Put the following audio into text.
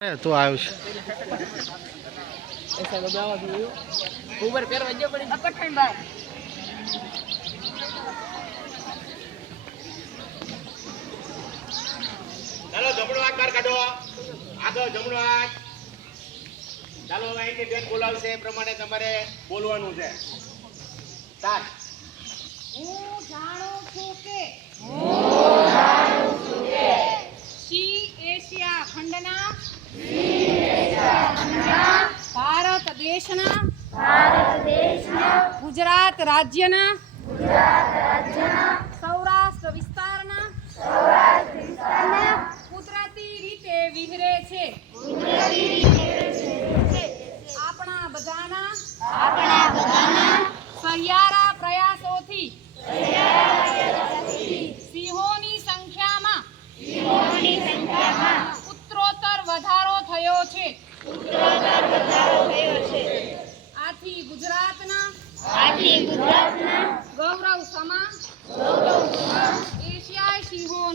તો આવ્યું છે ऐसा लगावा જોયું ઉપર પહેરવા જો પડી અકઠણ ભાઈ ચાલો જમણો હાથ બહાર કાઢો આગળ જમણો હાથ ચાલો હવે અહીંથી બેન બોલાવશે એ પ્રમાણે તમારે બોલવાનું છે સ્ટાર્ટ હું જાણું છું કે સી એશિયા ખંડના ભારત દેશના ગુજરાત રાજ્યના સૌરાષ્ટ્ર વિસ્તારના કુદરતી રીતે વિહરે છે આપણા બધાના સહિયારા પ્રયાસોથી સિંહોની સંખ્યામાં ઉત્તરોત્તર વધારો થયો છે આથી ગુજરાતના ગૌરવ સમા એશિયાઈ સિંહો